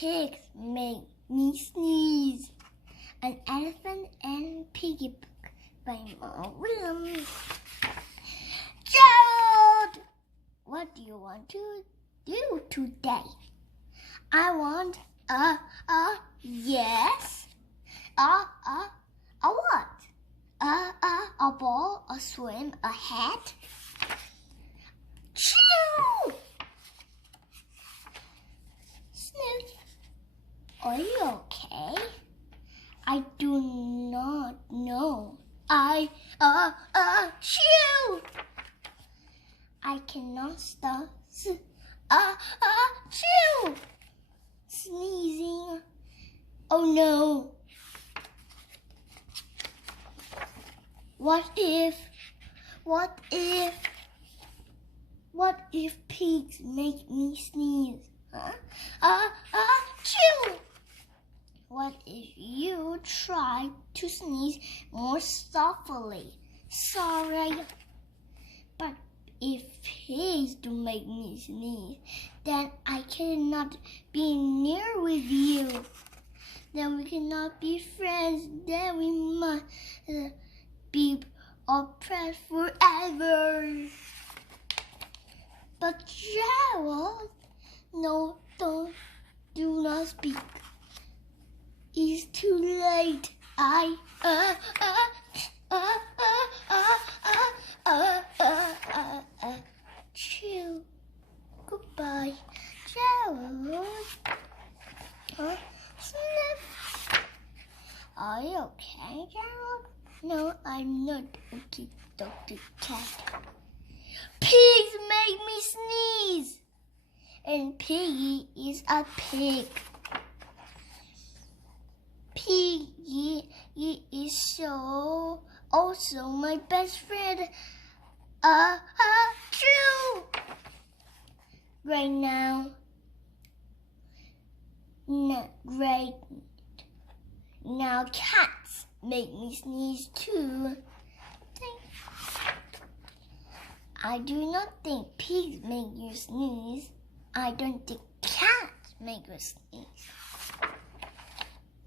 pigs make me sneeze. An Elephant and Piggy book by Mo Williams. Gerald, what do you want to do today? I want yes. A what? A ball, a swim, a hat. Chew! Snoot, are you okay? I do not know. Chew! I cannot stop. Chew! Sneezing. Oh no. What if pigs make me sneeze? Chew! What if you try to sneeze more softly? Sorry. But if pigs do make me sneeze, then I cannot be near with you. Then we cannot be friends. Then we must be oppressed forever. But Gerald, no, do not speak. It's too late. Chew. Goodbye, Gerald. Sniff. Are you okay, Gerald? No, I'm not okay, Dr. Cat. Pigs make me sneeze. And Piggy is a pig. Piggy is so also my best friend. True. Right now. Right now, cats make me sneeze too. I do not think pigs make you sneeze. I don't think cats make you sneeze.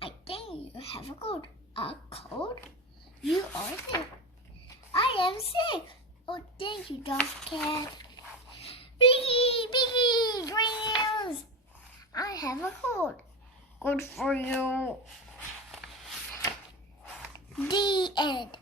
I think you have a cold. A cold? You are sick. I am sick. Oh, thank you, Dog Cat. Biggie, green news. I have a cold. Good for you. The end.